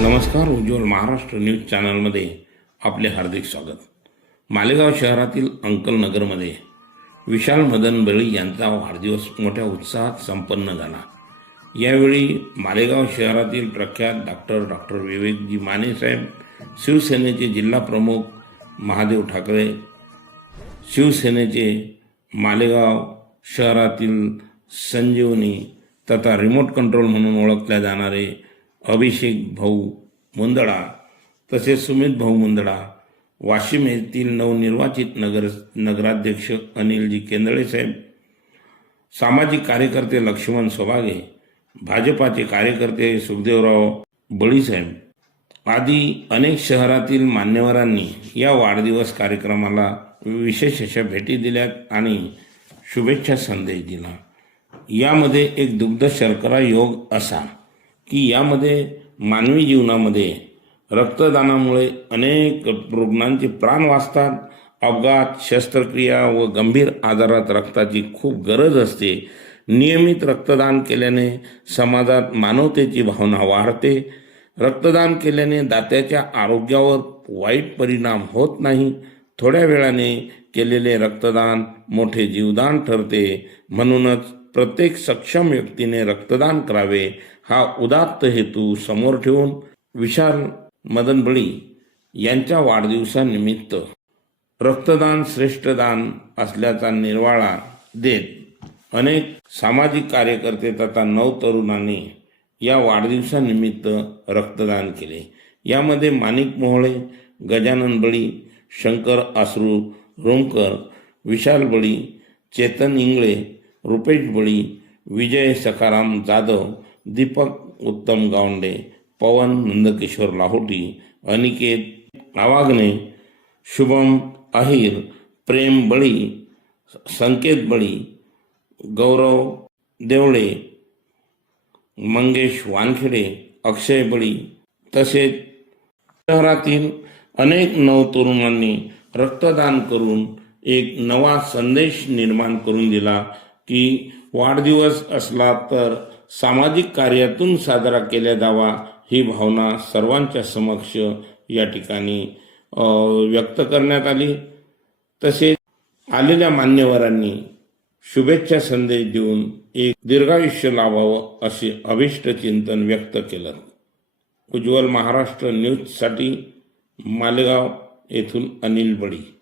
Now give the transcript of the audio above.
नमस्कार उज्ज्वल महाराष्ट्र न्यूज चॅनलमध्ये आपले हार्दिक स्वागत. मालेगाव शहरातील अंकलनगरमध्ये विशाल मदन बळी यांचा वाढदिवस मोठ्या उत्साहात संपन्न झाला. यावेळी मालेगाव शहरातील प्रख्यात डॉक्टर डॉक्टर विवेकजी मानेसाहेब शिवसेनेचे जिल्हा प्रमुख महादेव ठाकरे शिवसेनेचे मालेगाव शहरातील संजीवनी तथा रिमोट कंट्रोल म्हणून ओळखल्या जाणारे अभिषेक भाऊ मुंदडा तसेच सुमित भाऊ मुंदडा वाशिम येथील नवनिर्वाचित नगर नगराध्यक्ष अनिलजी केंदळे साहेब सामाजिक कार्यकर्ते लक्ष्मण सोभागे भाजपाचे कार्यकर्ते सुखदेवराव बळीसाहेब आदी अनेक शहरातील मान्यवरांनी या वाढदिवस कार्यक्रमाला विशेष अशा भेटी दिल्यात आणि शुभेच्छा संदेश दिला. यामध्ये एक दुग्ध शर्करा योग असा. की यामध्ये मानवी जीवनामध्ये रक्तदानामुळे अनेक रुग्णांचे प्राण वाचतात. अपघात शस्त्रक्रिया व गंभीर आजारात रक्ताची खूप गरज असते. नियमित रक्तदान केल्याने समाजात मानवतेची भावना वाढते. रक्तदान केल्याने दात्याच्या आरोग्यावर वाईट परिणाम होत नाही. थोड्या वेळाने केलेले रक्तदान मोठे जीवदान ठरते. म्हणूनच प्रत्येक सक्षम व्यक्तीने रक्तदान करावे हा उदात्त हेतू समोर ठेवून विशाल मदन बळी यांच्या वाढदिवसानिमित्त रक्तदान श्रेष्ठ दान असल्याचा निर्वाळा देत अनेक सामाजिक कार्यकर्ते तथा नवतरुणांनी या वाढदिवसानिमित्त रक्तदान केले. यामध्ये माणिक मोहळे गजानन बळी शंकर आसरू रोमकर विशाल बळी चेतन इंगळे रुपेश बळी विजय सखाराम जाधव दीपक उत्तम गावंडे पवन नंदकिशोर लाहोटी अनिकेत नावागणे शुभम अहिर प्रेम बळी संकेत बळी गौरव देवळे मंगेश वानखेडे अक्षय बळी तसेच शहरातील अनेक नवतरुणांनी रक्तदान करून एक नवा संदेश निर्माण करून दिला. की वाढदिवस असला तर सामाजिक कार्यातून साजरा केला जावा ही भावना सर्वांच्या समक्ष या ठिकाणी व्यक्त करण्यात आली. तसेच आलेल्या मान्यवरांनी शुभेच्छा संदेश देऊन एक दीर्घायुष्य लाभावं असे अभिष्ट चिंतन व्यक्त केलं. उज्ज्वल महाराष्ट्र न्यूजसाठी मालेगाव येथून अनिल बळी.